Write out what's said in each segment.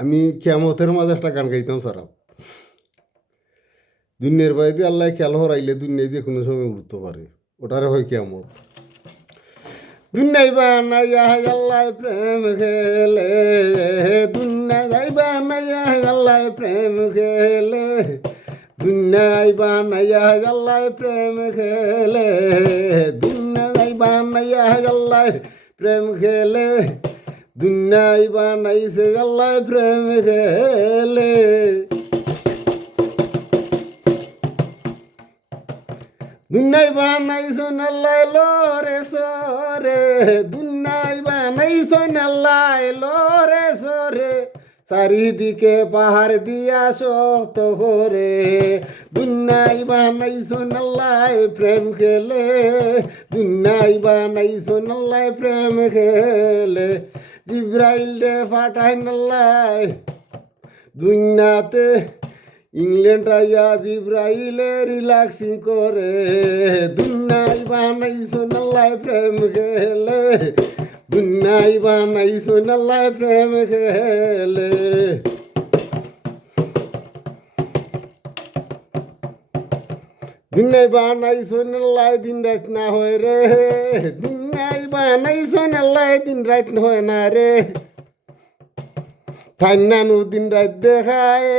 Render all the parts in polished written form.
আমি কিয়ামতের মাঝে একটা গান গাইতাম সারা, দুনিয়ার বাইরে আল্লাহ খেয়াল হরাইলে দুনিয়ায় যে কোনো সময় উঠতে পারে, ওটারে হয় কিয়ামত। দুনিয়ায় বানাইয়া আল্লাহ প্রেম খেলে, দুনিয়ায় বানাইয়া আল্লাহ প্রেম খেলে, দুনিয়ায় বানাইয়া আল্লাহ প্রেম খেলে, দুনিয়ায় বানাইয়া আল্লাহ প্রেম খেলে, দুনিয়ায় বানাইছে আল্লাহ প্রেম খেলে। দুনিয়ায় বানাইছো আল্লাহ লোরে সরে, দুনিয়ায় বানাইছো আল্লাহ লোরে সরে, চারিদিকে পাহাড় দিয়া শক্ত করে, দুনিয়ায় বানাইছো আল্লাহ প্রেম খেলে, দুনিয়ায় বানাইছো আল্লাহ প্রেম খেলে। জিব্রাইল রে ফাটাই আল্লাহ দুনিয়াতে, ইংল্যান্ড আইয়া জিব্রাইলে রিল্যাক্সিং করে, দুনিয়ায় বানাইছো আল্লাহ প্রেম খেলে, দুনিয়ায় বানাইছো আল্লাহ প্রেম খেলে। দুনিয়ায় বানাইছো আল্লাহ দিন রাত না হয় রে, দুনিয়ায় বানাইছো আল্লাহ দিন রাত হয় না রে, ঠান্ডানু দিন রাত দেখায়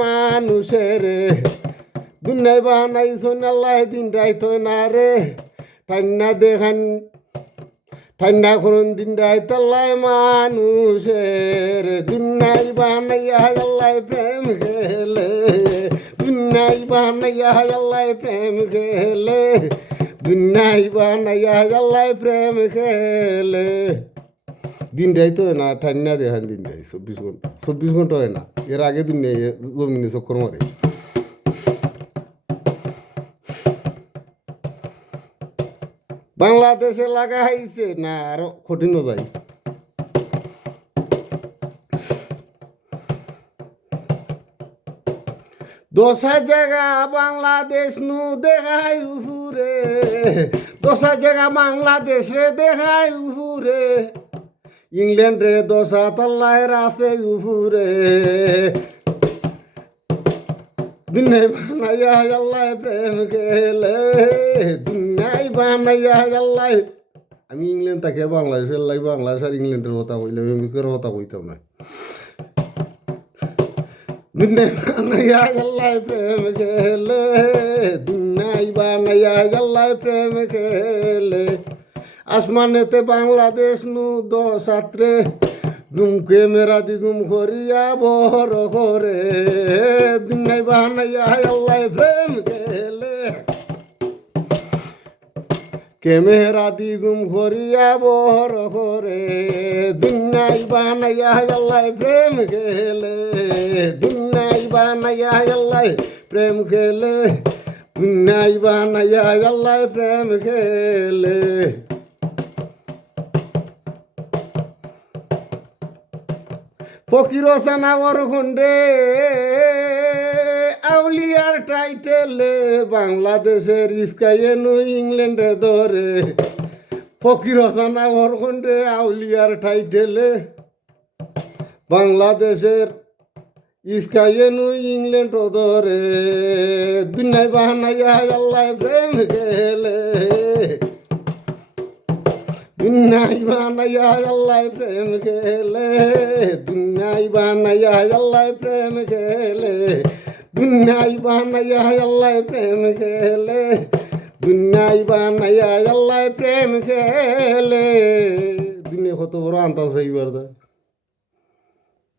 মানুষের, দুনিয়ায় বানাইছো আল্লাহ দিন রাত হয় না রে, ঠান্ডা দেখান ঠান্ডা করুন দিন রাত আল্লাহ মানুষের, দুনিয়ায় বানাইয়া আল্লাহ প্রেম খেলে, দুনিয়ায় বানাইয়া আল্লাহ প্রেম খেলে, দুনিয়ায় বানাইয়া আল্লাহ প্রেম খেলে। দিন রাইতে হয় না, ঠান্ডা দেখান দিন রাই 24 ঘন্টা হয় না, এর আগে দুনিয়ায় জমিনে চক্কর মারে। বাংলাদেশে লাগা হয়েছে না আরো কঠিন যায়। দশা জায়গা বাংলাদেশ নু দেখাই উফুরে, দশা জায়গা বাংলাদেশ রে দেখাই উফুরে, ইংল্যান্ড রে দশা তল্লায় আছে উফুরে, দুনিয়ায় বানাইয়া আল্লাহ প্রেম খেলে, দুনিয়ায় বানাইয়া আল্লাহ। আমি ইংল্যান্ড থাকে বাংলাদেশের লাই, বাংলাদেশ আর ইংল্যান্ডের কথা কইলে আমেরিকার কথা কইতাম না। দুনিয়ায় বানাইয়া আল্লাহ প্রেম খেলে, দুনিয়ায় বানাইয়া আল্লাহ প্রেম খেলে, আসমানেতে বাংলাদেশ নু দশাত্রে, জুম ক্যামেরা দি জুম করিয়া বড় করে, দুনিয়ায় বানাইয়া আল্লাহ প্রেম খেলে, ক্যামেরা দি জুম করিয়া বড় করে, দুনিয়ায় বানাইয়া আল্লাহ প্রেম খেলে, দুনিয়ায় বানাইয়া আল্লাহ প্রেম খেলে, দুনিয়ায় বানাইয়া আল্লাহ প্রেম খেলে। ফকির হোসেন আমার খন্ডে আউলিয়ার টাইটেলে, বাংলাদেশের স্কাইনু ইংল্যান্ডে ধরে, ফকির হোসেন আমার খন্ডে আউলিয়ার টাইটেলে, বাংলাদেশের স্কাইনু ইংল্যান্ড ধরে, দুনিয়ায় বানাইয়া আল্লাহ প্রেম খেলে, দুনিয়ায় বানাইয়া আল্লাহ প্রেম খেলে, দুনিয়ায় বানাইয়া আল্লাহ প্রেম খেলে, দুনিয়ায় বানাইয়া আল্লাহ প্রেম খেলে, দুনিয়ায় বানাইয়া আল্লাহ প্রেম খেলে। দুনিয়া কত বড় আন্দাজ হইবার।